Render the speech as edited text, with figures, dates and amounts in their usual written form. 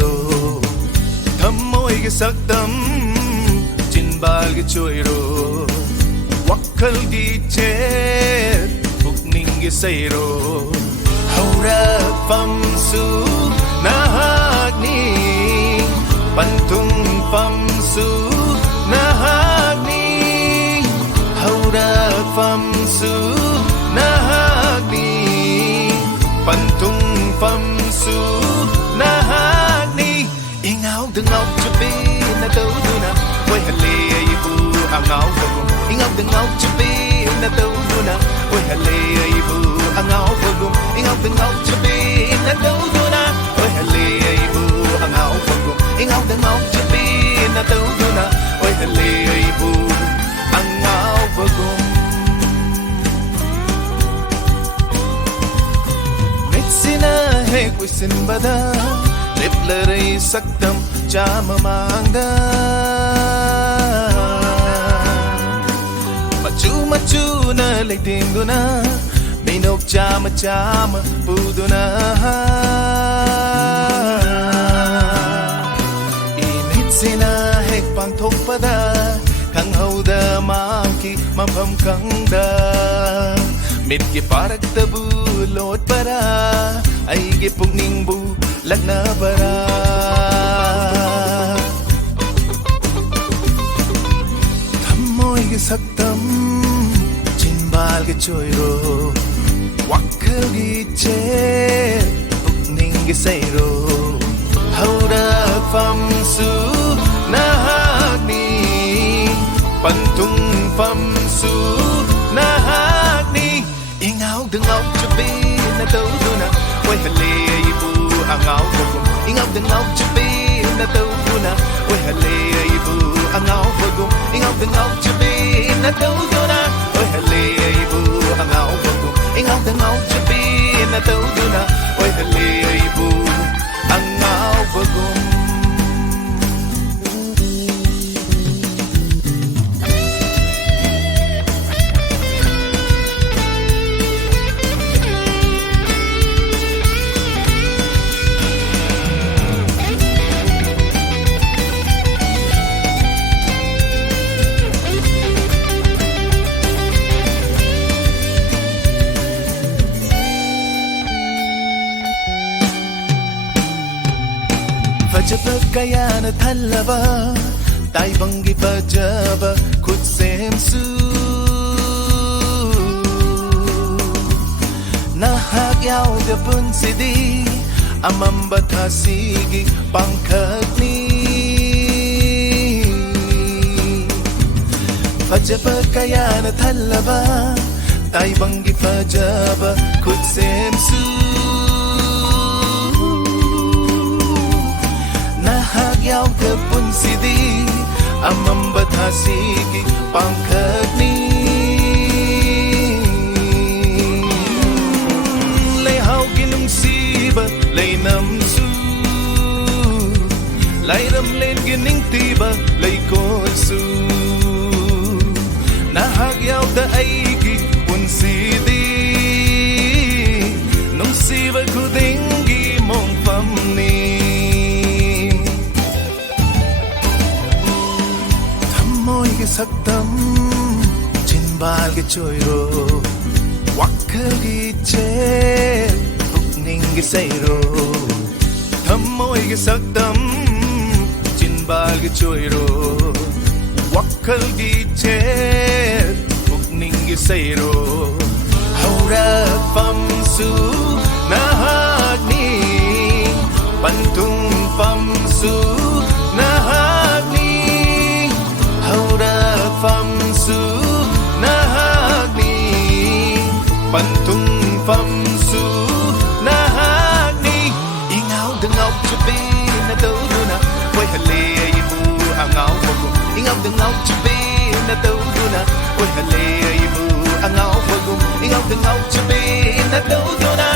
ro thầm môi cái sắc tâm chin bal cái chuối ro wakkal di chết bục ninh cái say ro hầu ra pham su na hak ni pantung pham su na hak ni hầu ra pham su na hak ni pantung pham su na hak ni ingaw dengaw chabi na tau na oi hale ibu angaw bagum ingaw dengaw chabi na tau na oi hale ibu angaw bagum ingaw dengaw chabi na tau na oi hale ibu angaw bagum ingaw dengaw chabi na tau na oi hale ibu angaw bagum mitsina he kuisin bada lip laray sakdam chamamangda machu na leitinguna minok chama puduna imitsina hek pangthokpada kanghauda mangki mampham kangda mitki paraktabu lot para aige pungningbu lagna bara thammoy ge saktam chinbal ge choiro wakkal gi che pukning ge sairo hauda pham su na hak ni pantung pham su na hak ni ingaw dengaw chabi na tau na oi hale ibu angaw bagum ingaw dengaw chabi na tau na oi hale ibu angaw bagum ingaw dengaw chabi na tau na oi hale ibu angaw bagum ingaw dengaw chabi na tau na oi hale ibu angaw bagum Fajaba kaya na thalaba tai bangi fajaba khud sem su na hak yaw ga pun sidi amamba thasigi pangkhak ni Fajaba kaya na thalaba tai bangi fajaba khud sem su hagyaw ka pun sidi amamba thasigi pangkhak ni lay haw ginung siba lay nam su lay ram len gining tiba lay kon su na hagyaw da aigi pun sidi nung siba kudingi mong pamni cái sắc tâm chinbal cái choiro wakkal gi che pukning cái sairo thầm môi cái sắc tâm chinbal cái choiro wakkal gi che pukning cái sairo haura pham su na hak ni pantung pham su na hak ni pham su na hak ni pantung pham su na hak ni ingaw dengaw chabi na tau na oi hale ibu angaw bagum ingaw dengaw chabi na tau na oi hale ibu angaw bagum ingaw dengaw chabi na tau na